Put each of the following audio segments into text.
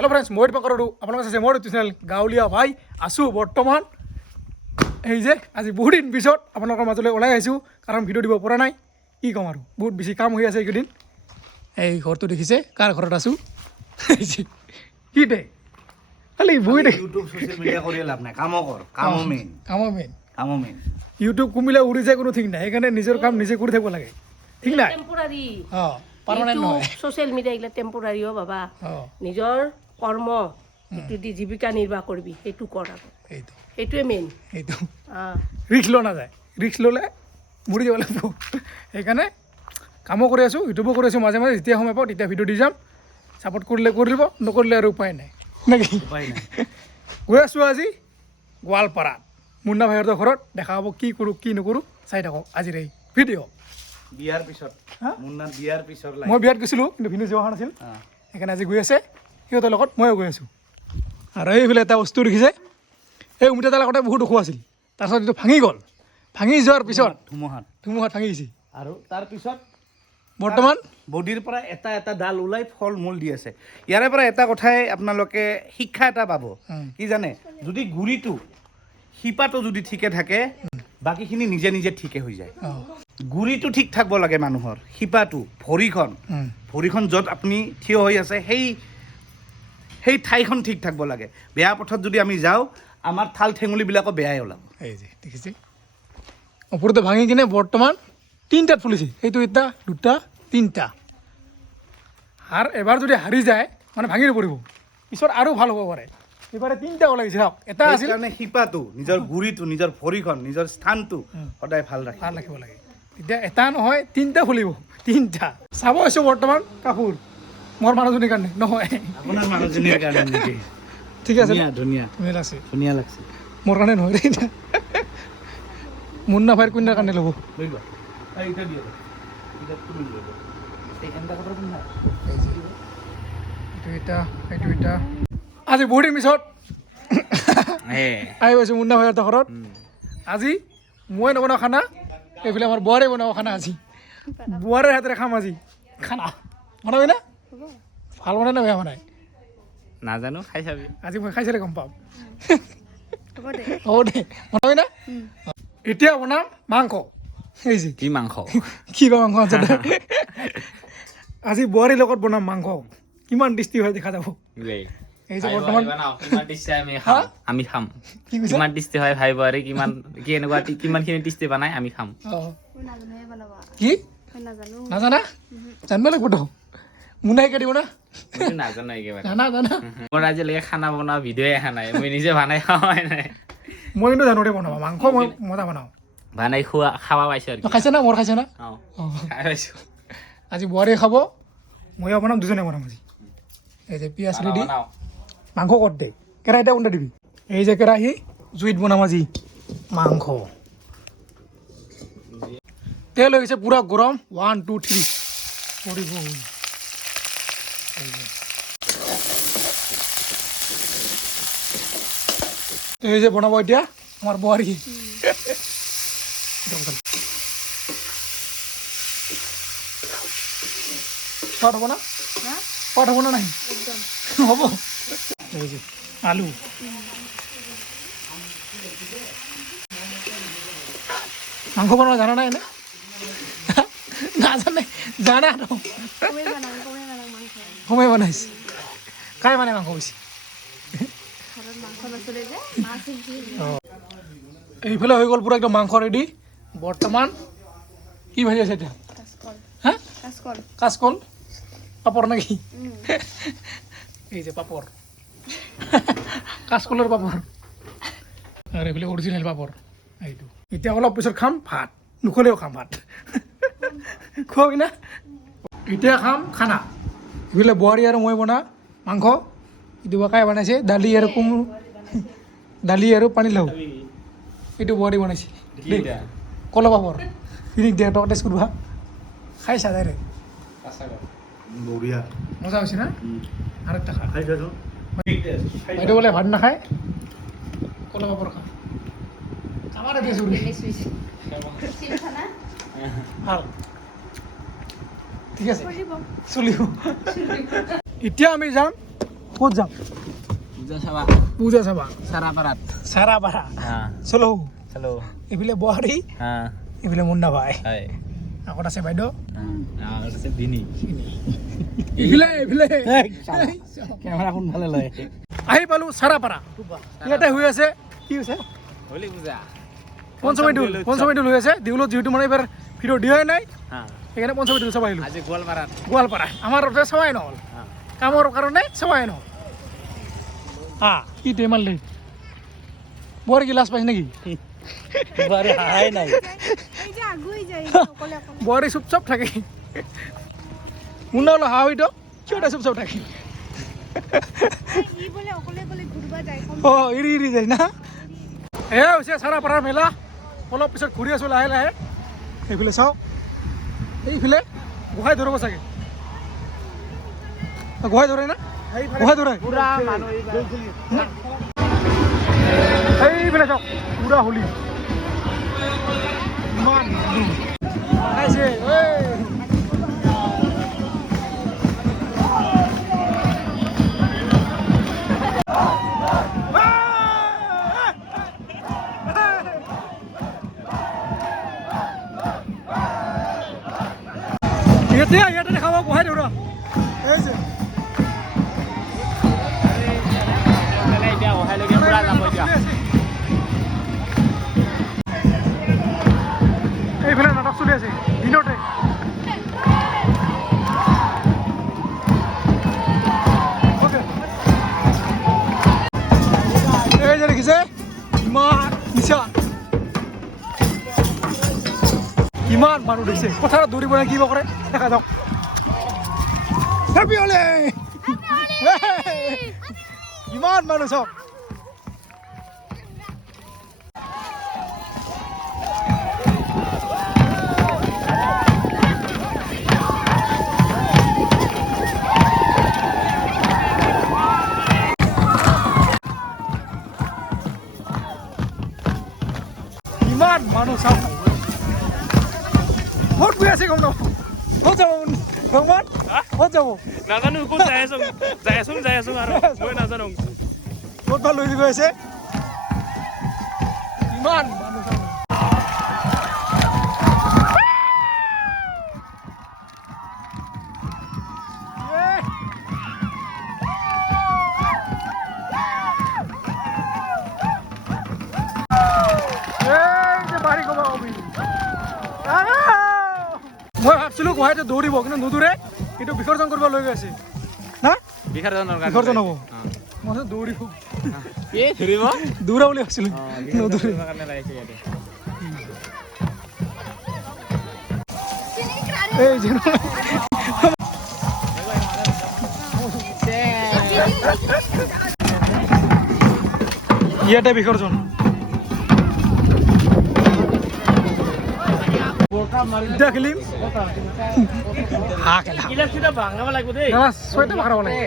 hello friends মই পাকৰো আপোনালোক আছে মোৰ চেনেল গাঁৱলীয়া ভাই আছো বৰ্তমান এই যে আজি বহুত দিন পিছত আপোনালোকৰ মাজলৈ ওলাই আহিছো কাৰণ ভিডিও দিব পৰা নাই কি কম আৰু বহুত বেছি কাম হৈ আছে এইকেইদিন এই ঘৰটো দেখিছে কাৰ ঘৰত আছো কি দে খালি বহি দে ইউটিউব সোশ্যাল মিডিয়া কৰি লাভ নাই কাম কৰ কাম মেইন ইউটিউব কুমিলে উৰি যায় কোনো ঠিক নাই সেইকাৰণে নিজৰ কাম নিজে কৰি থাকিব লাগে ঠিক নাই টেম্পোৰাৰি পাৰ্মানেণ্ট নহয় সোশ্যাল মিডিয়া এইগিলা টেম্পোৰাৰি বাবা নিজৰ কৰ্ম এইটো দি জীৱিকা নিৰ্বাহ কৰিবি সেইটো কৰ আকৌ সেইটোৱে মেইন এইটো ৰিক্স লোৱা নাযায় ৰিক্স ল'লে মৰি যাব লাগিব সেইকাৰণে কামো কৰি আছোঁ ইউটিউবো কৰি আছোঁ মাজে মাজে যেতিয়া সময় পাওঁ তেতিয়া ভিডিঅ' দি যাম ছাপৰ্ট কৰিলে কৰি দিব নকৰিলে আৰু উপায় নাই নেকি গৈ আছোঁ আজি গোৱালপাৰাত মুন্না ভাইহঁতৰ ঘৰত দেখা হ'ব কি কৰোঁ কি নকৰোঁ চাই থাকক আজিৰ এই ভিডিঅ' বিয়াৰ পিছত মুন্নাৰ বিয়াৰ পিছত মই বিয়াত গৈছিলোঁ কিন্তু ভিনদেউ যোৱা হোৱা নাছিল সেইকাৰণে আজি গৈ আছে সিহঁতৰ লগত ময়ো গৈ আছোঁ আৰু এইফালে এটা বস্তু দেখিছে এই অমিতাডাল আগতে বহুত ওখ আছিল তাৰপিছত এইটো ভাঙি গ'ল ভাঙি যোৱাৰ পিছত ধুমুহাত ভাঙি গৈছে আৰু তাৰপিছত বৰ্তমান বডিৰ পৰা এটা এটা ডাল ওলাই ফল মূল দি আছে ইয়াৰে পৰা এটা কথাই আপোনালোকে শিক্ষা এটা পাব কি জানে যদি গুৰিটো শিপাটো যদি ঠিকে থাকে বাকীখিনি নিজে নিজে ঠিকে হৈ যায় গুৰিটো ঠিক থাকিব লাগে মানুহৰ শিপাটো ভৰিখন য'ত আপুনি থিয় হৈ আছে সেই ঠাইখন ঠিক থাকিব লাগে বেয়া পথত যদি আমি যাওঁ আমাৰ থাল ঠেঙুলিবিলাকো বেয়াই ওলাব এই যে দেখিছে ওপৰতে ভাঙি কিনে বৰ্তমান তিনিটাত ফুলিছে সেইটো এটা দুটা তিনিটা আৰু এবাৰ যদি হাৰি যায় মানে ভাঙি নপৰিব পিছত আৰু ভাল হ'ব পাৰে এইবাৰে তিনিটা ওলাইছে চাওক এটা আছিল কাৰণে শিপাটো নিজৰ গুৰিটো নিজৰ ভৰিখন নিজৰ স্থানটো সদায় ভাল ৰাখিব লাগে এতিয়া এটা নহয় তিনিটা ফুলিব তিনিটা চাব আছোঁ বৰ্তমান কাপোৰ মোৰ মানুহজনীৰ কাৰণে নহয় আপোনাৰ মানুহজনীৰ কাৰণে নেকি ঠিক আছে ধুনীয়া ধুনীয়া লাগছে মোৰ কাৰণে নহয় দেই এতিয়া মুন্না ভাইৰ কন্যাৰ কাৰণে ল'ব লৈ লোৱা এইটা দিয়ে তুমি লৈ লোৱা এইখানটা কথা তুমি এইটো এটা আজি বহুত দিন পিছত আহি পাইছোঁ মুন্না ভাইহঁতৰ ঘৰত আজি মই নবনাওঁ খানা এইফালে আমাৰ বোৱাৰে বনাব খানা আজি বোৱাৰীৰ হাতেৰে খাম আজি খানা বনাবি না ভাল বনাই না বেয়া বনাই নাজানো খাই চাবি আজি মই খাই চালে গম পাম হ'ব দে বনাবি না এতিয়া বনাম মাংস এই যে কি মাংস কি বা মাংস আছে আজি বোৱাৰীৰ লগত বনাম মাংস কিমান টেষ্টি হয় দেখা যাব এই যে বৰ্তমান আমি খাম কি কৈছে কিমান টেষ্টি হয় ভাই বোৱাৰী কিমান কি এনেকুৱা কিমানখিনি টেষ্টি বনাই আমি খাম কি নাজানা জানিব লাগিবতো মুনাই শিকাই দিব না মইতো নাজানো একেবাৰে জানা মোৰ আজিলৈকে খানা বনোৱা ভিডিঅ'ই অহা নাই মই নিজে বনাই খোৱাই নাই মই কিন্তু জানো দে বনাব মাংস মই মজা বনাওঁ বনাই খাবা পাইছোঁ আৰু খাইছে না মোৰ খাইছে না খাই পাইছোঁ আজি বোৱাৰীয়ে খাব ময়ো বনাম দুজনে বনাম আজি এই যে পিঁয়াজ ৰেডি মাংস ক'ত দে কেৰাহীটা কোনটা দিবি এই যে কেৰাহী জুইত বনাম আজি মাংস তেল হৈ গৈছে পুৰা গৰম 1 2 3 কৰিব এই যে বনাব এতিয়া আমাৰ বোৱাৰী পাত হ'ব না পাত হ'ব না নাই হ'ব এই যে আলু মাংস বনাব জানা নাই এনে নাজানে জানা ন সময় বনাইছে কাই মানে মাংস বেছি এইফালে হৈ গ'ল পুৰা একদম মাংস ৰেডি বৰ্তমান কি ভাজি আছে এতিয়া হা কাচকল পাপৰ নেকি এই যে পাপৰ কাচকলৰ পাপৰ আৰু এইফালে অৰিজিনেল পাপৰ এইটো এতিয়া অলপ পিছত খাম ভাত নুখলেও খাম ভাত খোৱাবি না এতিয়া খাম খানা এইফালে বোৱাৰী আৰু মই বনা মাংস এইটো কাই বনাইছে দালি আৰু পানীলাও এইটো বোৱাৰী বনাইছে কলা পাপৰ ফিনিক দিয়া টক টেষ্ট কৰিবা খাইছা ডাইৰেক্ট বঢ়িয়া মজা হৈছে না আৰু এটা খা খাই চাচোন বাইদেউ বোলে ভাত নাখায় কলা পাপৰ খা আমাৰ এতিয়া ভাল ঠিক আছে চলিব এতিয়া আমি যাম ক'ত যাম পূজা চাবা পূজা চাবা চাৰাপাৰাত চাৰাপাৰা হা চলো হেল্ল' এইফালে বোৱাৰী হা এইফালে মুন্না ভাই হয় আগত আছে বাইদেউ আছে দিনী এইফালে এইফালে কেমেৰা কোনফালে লয় আহি পালোঁ চাৰাপাৰা ইয়াতে হৈ আছে কি হৈছে হোলী পূজা পঞ্চমী দৌল হৈ আছে দেউলত যিহেতু মানে এইবাৰ ভিডিঅ' দিয়াই নাই হা সেইকাৰণে পঞ্চমী দৌল চাব আহিলোঁ আজি গোৱালপাৰাত গোৱালপাৰা আমাৰ তাতে চাবাই নহ'ল হা কামৰ কাৰণে চাবাই নহ'ল কি ইমান লেট বৰ কি লাজ পাইছে নেকি বাৰে হাই নাই বোৱাৰী চুপচাপ থাকে মুন্না অলপ হাঁহ হয়তো কিয় এটা চুপচাপ থাকে অঁ এৰি যায় না এয়া হৈছে চাৰাপাৰাৰ মেলা অলপ পিছত ঘূৰি আছোঁ লাহে লাহে এইফালে চাওঁ এইফালে গোহাঁই ধৰিব চাগে গোহাঁই ধৰে না গোহাঁই ধৰে পুৰা মানুহ এইফালে চাওক পুৰা হোলী ইমান আহিছে ইয়াতে দেখাব গোহাঁই ধৰা এই যে এতিয়া অহালৈকে পুৰা যাব এতিয়া এইফালে নাটক চলি আছে দিনতে এই যে দেখিছে ইমান নিচা কিমান মানুহ দেখিছে পথাৰত দৌৰিব নে কিবা কৰে দেখা যাওক হেপী হলি ইমান মানুহ চাওক ইমান মানুহ চাওক ক'ত গৈ আছে গম নাপাওঁ ক'ত যাব ভগৱান ক'ত যাব নাজানো ক'ত যাই আছো আৰু মই নাজানো ক'ত বা লৈ গৈ আছে ইমান মানুহ চাওক মই ভাবছিলো গুৱাহাটীত দৌৰিব কিন্তু নুদৌৰে কিন্তু বিসৰ্জন কৰিব লৈ গৈ আছে না বিসৰ্জনৰ বিসৰ্জন হ'ব মই দৌৰিব এই ধৰিব দৌৰা বুলি ভাবছিলো নদৌৰে কাৰণে লাগিছে ইয়াতে এই যে ইয়াতে বিসৰ্জন এতিয়া খেলিম হাঁহ খেলা ইলেক্ট্ৰিকটা ভাঙাব লাগিব দেই ছয়টা ভাগ লাগে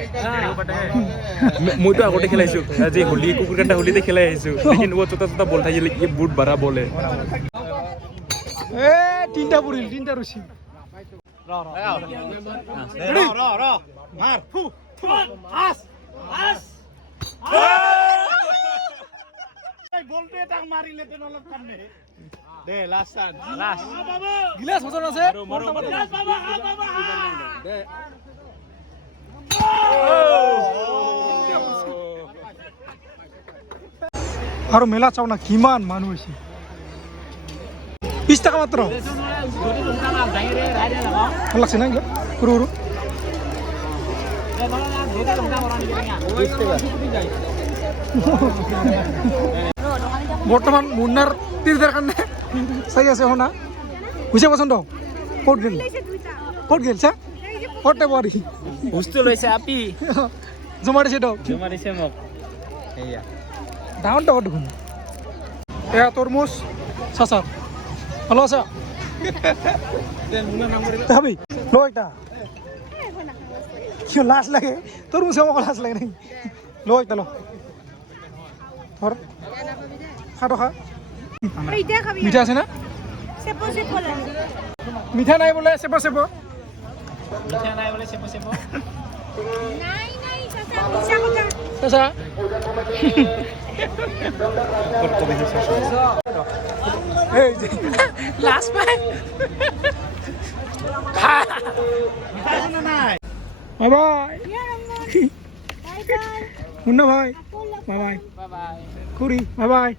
মইতো আগতে খেলাইছো আজি হোলী কুকুৰকাটা হোলীতে খেলাই আহিছো কিন্তু চোটা চোটা বল থাকিলে বুট বাৰা বলে তিনিটা পৰিল তিনিটা ৰুচি গিলাচ ওজন আছে আৰু মেলা চাও না কিমান মানুহ হৈছে 20 টাকা মাত্ৰ ভাল লাগছে না এইবিলাক সৰু সৰু বৰ্তমান মুন্নাৰ তিৰিদাৰ কাৰণে চাই আছে শুনা হৈছে পচন্দ ক'ত গেল চা ক'ত বোৱাৰী বস্তু লৈছে আপি জমা দিছে তো জমা দিছে মোক এয়া ডাঙৰ ডাঙৰ দেখোন এয়া তৰমুজ চাচাৰ ভালো আছে ভাবি ল এটা কিয় লাজ লাগে তৰমুজ মোক লাজ লাগে নেকি ল এটা ল ধৰ খাটো খা মিঠা আছে না মিঠা নাই বোলে চেপো চেপো মিঠা নাই বোলে চেপো চেপো চাচা last pi bye bye Munna ভাই বাই বাই খুরি বাই বাই